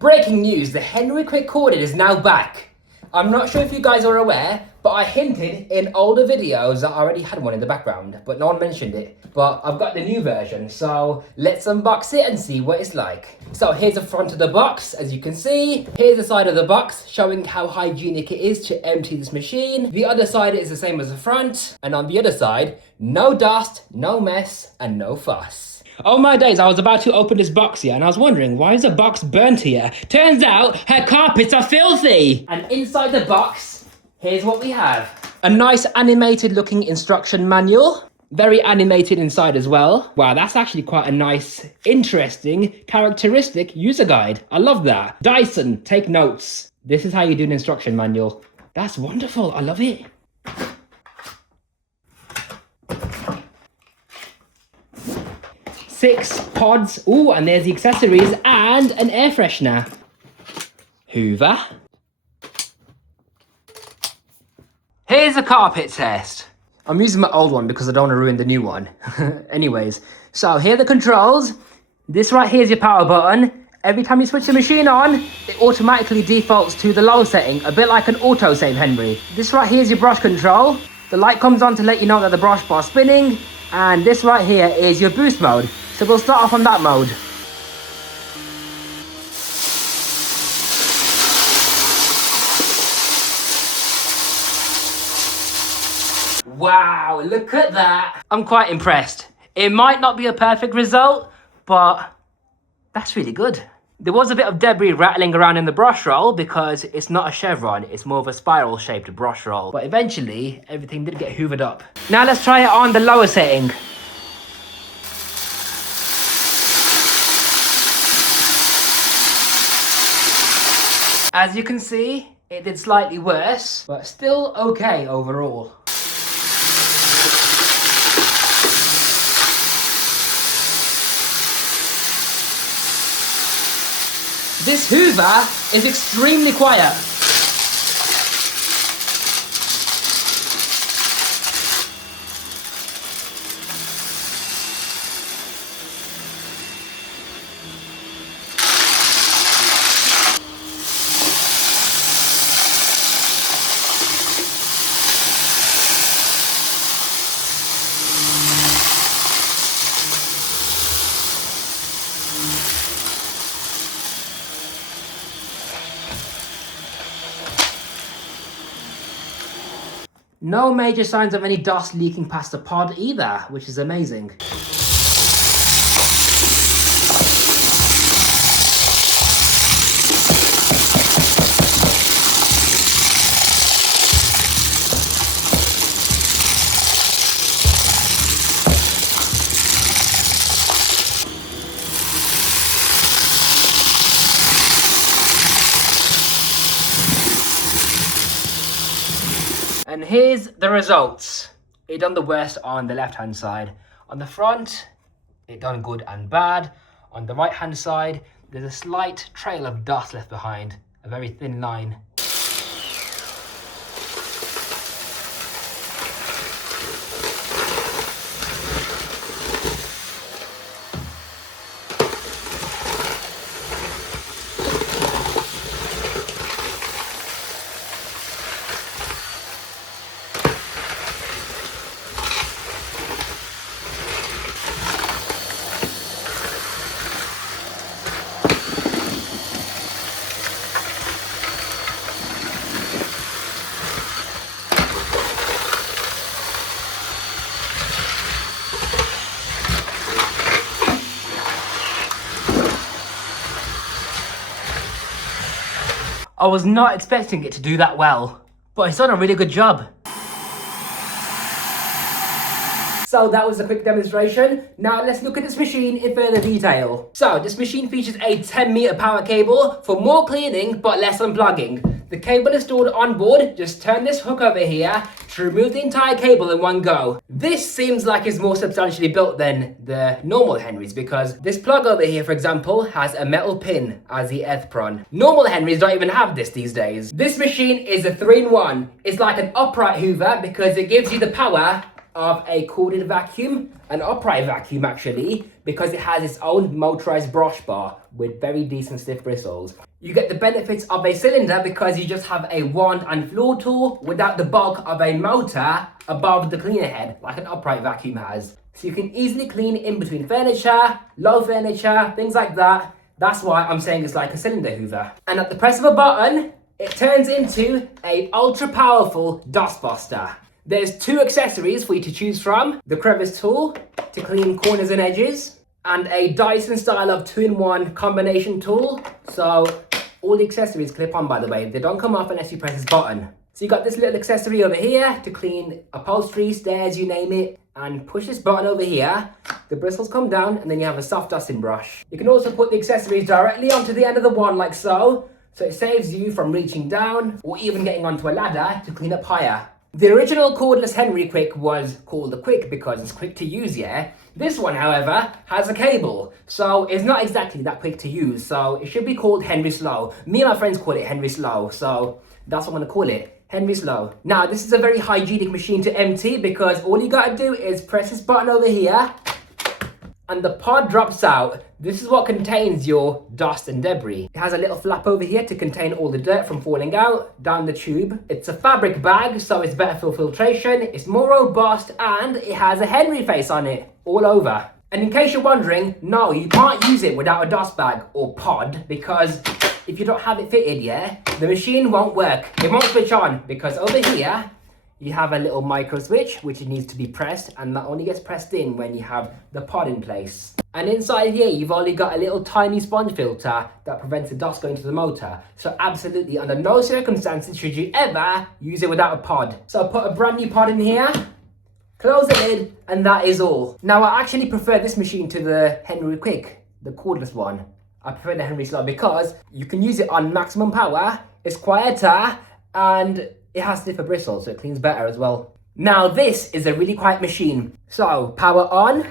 Breaking news, the Henry quick corded is now back. I'm not sure if you guys are aware, but I hinted in older videos that I already had one in the background, but no one mentioned it. But I've got the new version, so let's unbox it and see what it's like. So here's the front of the box, as you can see. Here's the side of the box, showing how hygienic it is to empty this machine. The other side is the same as the front, and on the other side, no dust, no mess, and no fuss. Oh my days, I was about to open this box here and I was wondering, why is the box burnt here? Turns out, her carpets are filthy! And inside the box, here's what we have. A nice animated looking instruction manual. Very animated inside as well. Wow, that's actually quite a nice, interesting, characteristic user guide. I love that. Dyson, take notes. This is how you do an instruction manual. That's wonderful, I love it. Six pods, ooh, and there's the accessories and an air freshener. Hoover. Here's a carpet test. I'm using my old one because I don't want to ruin the new one. Anyways, so here are the controls. This right here is your power button. Every time you switch the machine on, it automatically defaults to the low setting, a bit like an autosave Henry. This right here is your brush control. The light comes on to let you know that the brush bar's spinning. And this right here is your boost mode. So we'll start off on that mode. Wow, look at that. I'm quite impressed. It might not be a perfect result, but that's really good. There was a bit of debris rattling around in the brush roll because it's not a chevron, it's more of a spiral shaped brush roll. But eventually, everything did get hoovered up. Now let's try it on the lower setting. As you can see, it did slightly worse, but still okay overall. This Hoover is extremely quiet. No major signs of any dust leaking past the pod either, which is amazing. And here's the results. It done the worst on the left hand side. On the front, it done good and bad. On the right hand side, there's a slight trail of dust left behind, a very thin line. I was not expecting it to do that well, but it's done a really good job. So that was a quick demonstration. Now let's look at this machine in further detail. So this machine features a 10-meter power cable for more cleaning but less unplugging. The cable is stored on board. Just turn this hook over here to remove the entire cable in one go. This seems like it's more substantially built than the normal Henrys because this plug over here, for example, has a metal pin as the earth prong. Normal Henrys don't even have this these days. This machine is a 3-in-1. It's like an upright Hoover because it gives you the power of a corded vacuum, an upright vacuum actually, because it has its own motorized brush bar with very decent stiff bristles. You get the benefits of a cylinder because you just have a wand and floor tool without the bulk of a motor above the cleaner head like an upright vacuum has. So you can easily clean in between furniture, low furniture, things like that. That's why I'm saying it's like a cylinder hoover. And at the press of a button, it turns into a ultra powerful dust buster. There's 2 accessories for you to choose from: the crevice tool to clean corners and edges, and a Dyson style of 2-in-1 combination tool. So all the accessories clip on, by the way. They don't come off unless you press this button. So you got this little accessory over here to clean upholstery, stairs, you name it. And push this button over here, the bristles come down, and then you have a soft dusting brush. You can also put the accessories directly onto the end of the wand like so it saves you from reaching down or even getting onto a ladder to clean up higher. The original cordless Henry Quick was called the Quick because it's quick to use, yeah? This one, however, has a cable, so it's not exactly that quick to use, so it should be called Henry Slow. Me and my friends call it Henry Slow, so that's what I'm gonna call it, Henry Slow. Now, this is a very hygienic machine to empty because all you gotta do is press this button over here, and the pod drops out. This is what contains your dust and debris. It has a little flap over here to contain all the dirt from falling out down the tube. It's a fabric bag, so it's better for filtration. It's more robust, and it has a Henry face on it all over. And in case you're wondering, no, you can't use it without a dust bag or pod, because if you don't have it fitted, yeah, the machine won't work. It won't switch on, because over here, you have a little micro switch, which needs to be pressed, and that only gets pressed in when you have the pod in place. And inside here, you've only got a little tiny sponge filter that prevents the dust going to the motor. So absolutely, under no circumstances should you ever use it without a pod. So put a brand new pod in here, close the lid, and that is all. Now, I actually prefer this machine to the Henry Quick, the cordless one. I prefer the Henry Slow because you can use it on maximum power, it's quieter, and it has stiffer bristles, so it cleans better as well. Now, this is a really quiet machine. So, power on,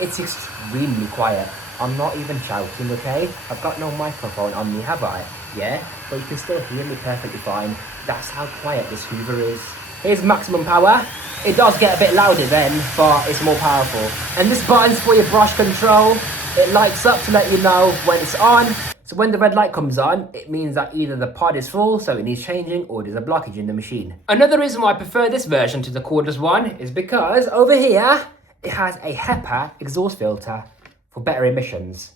it's extremely quiet. I'm not even shouting, okay? I've got no microphone on me, have I? Yeah? But you can still hear me perfectly fine. That's how quiet this Hoover is. Here's maximum power. It does get a bit louder then, but it's more powerful. And this button's for your brush control. It lights up to let you know when it's on. So when the red light comes on, it means that either the pod is full, so it needs changing, or there's a blockage in the machine. Another reason why I prefer this version to the cordless one is because over here, it has a HEPA exhaust filter for better emissions.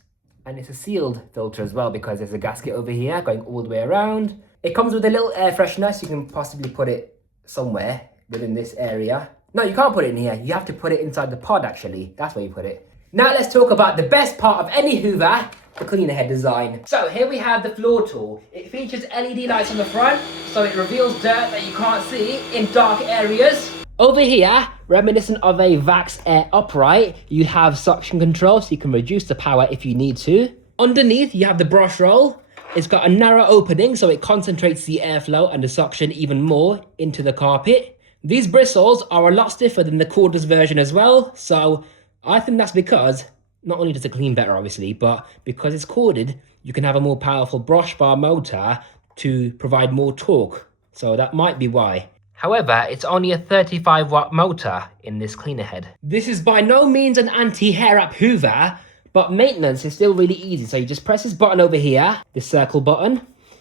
And it's a sealed filter as well because there's a gasket over here going all the way around. It comes with a little air freshener, so you can possibly put it somewhere within this area. No, you can't put it in here. You have to put it inside the pod actually. That's where you put it. Now let's talk about the best part of any Hoover, the cleaner head design. So here we have the floor tool. It features LED lights on the front, so it reveals dirt that you can't see in dark areas. Over here, reminiscent of a Vax Air Upright, you have suction control, so you can reduce the power if you need to. Underneath, you have the brush roll. It's got a narrow opening, so it concentrates the airflow and the suction even more into the carpet. These bristles are a lot stiffer than the cordless version as well, so I think that's because not only does it clean better, obviously, but because it's corded, you can have a more powerful brush bar motor to provide more torque. So that might be why. However, it's only a 35-watt motor in this cleaner head. This is by no means an anti-hair up Hoover, but maintenance is still really easy. So you just press this button over here, this circle button.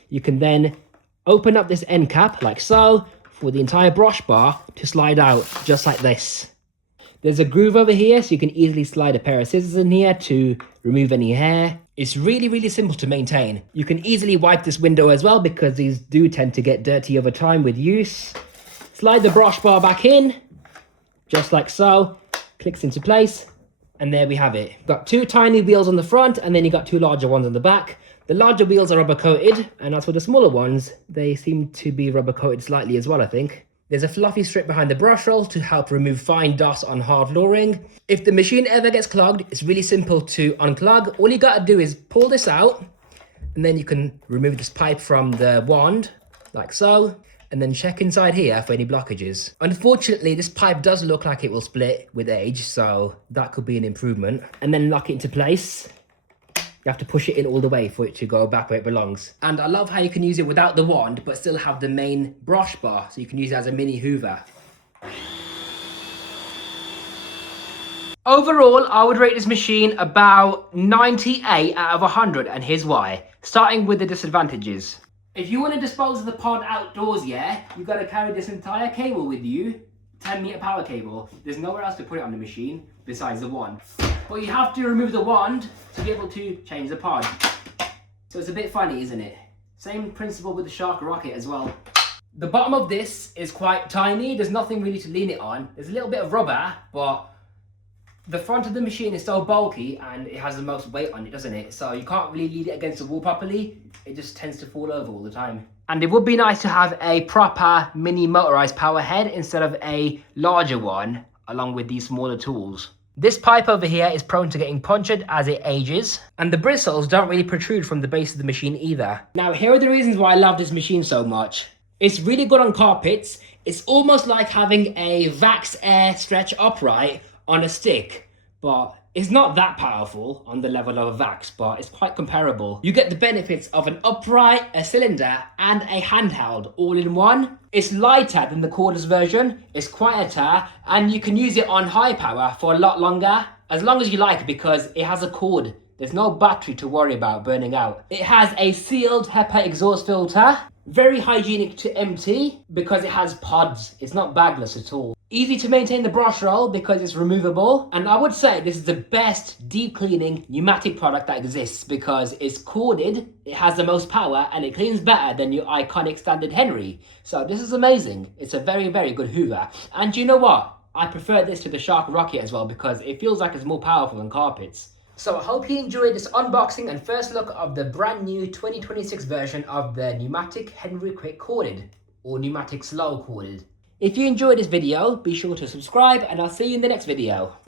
You can then open up this end cap like so for the entire brush bar to slide out just like this. There's a groove over here, so you can easily slide a pair of scissors in here to remove any hair. It's really, really simple to maintain. You can easily wipe this window as well because these do tend to get dirty over time with use. Slide the brush bar back in, just like so. Clicks into place, and there we have it. Got 2 tiny wheels on the front, and then you got 2 larger ones on the back. The larger wheels are rubber coated, and as for the smaller ones, they seem to be rubber coated slightly as well, I think. There's a fluffy strip behind the brush roll to help remove fine dust on hard flooring. If the machine ever gets clogged, it's really simple to unclog. All you gotta do is pull this out, and then you can remove this pipe from the wand, like so, and then check inside here for any blockages. Unfortunately, this pipe does look like it will split with age, so that could be an improvement. And then lock it into place. You have to push it in all the way for it to go back where it belongs. And I love how you can use it without the wand, but still have the main brush bar, so you can use it as a mini Hoover. Overall, I would rate this machine about 98 out of 100, and here's why. Starting with the disadvantages. If you want to dispose of the pod outdoors, yeah, you got to carry this entire cable with you, 10-meter power cable. There's nowhere else to put it on the machine besides the wand. But you have to remove the wand to be able to change the pod. So it's a bit funny, isn't it? Same principle with the Shark Rocket as well. The bottom of this is quite tiny. There's nothing really to lean it on. There's a little bit of rubber, but the front of the machine is so bulky and it has the most weight on it, doesn't it? So you can't really lean it against the wall properly. It just tends to fall over all the time. And it would be nice to have a proper mini motorized power head instead of a larger one, along with these smaller tools. This pipe over here is prone to getting punctured as it ages, and the bristles don't really protrude from the base of the machine either. Now, here are the reasons why I love this machine so much. It's really good on carpets. It's almost like having a Vax Air Stretch Upright on a stick, but it's not that powerful on the level of a Vax, but it's quite comparable. You get the benefits of an upright, a cylinder, and a handheld all in one. It's lighter than the cordless version, it's quieter, and you can use it on high power for a lot longer, as long as you like, because it has a cord. There's no battery to worry about burning out. It has a sealed HEPA exhaust filter, very hygienic to empty because it has pods. It's not bagless at all. Easy to maintain the brush roll because it's removable. And I would say this is the best deep cleaning pneumatic product that exists because it's corded, it has the most power, and it cleans better than your iconic standard Henry. So this is amazing. It's a very, very good Hoover. And you know what? I prefer this to the Shark Rocket as well because it feels like it's more powerful than carpets. So I hope you enjoyed this unboxing and first look of the brand new 2026 version of the Numatic Henry Quick Corded, or Numatic Slow Corded. If you enjoyed this video, be sure to subscribe and I'll see you in the next video.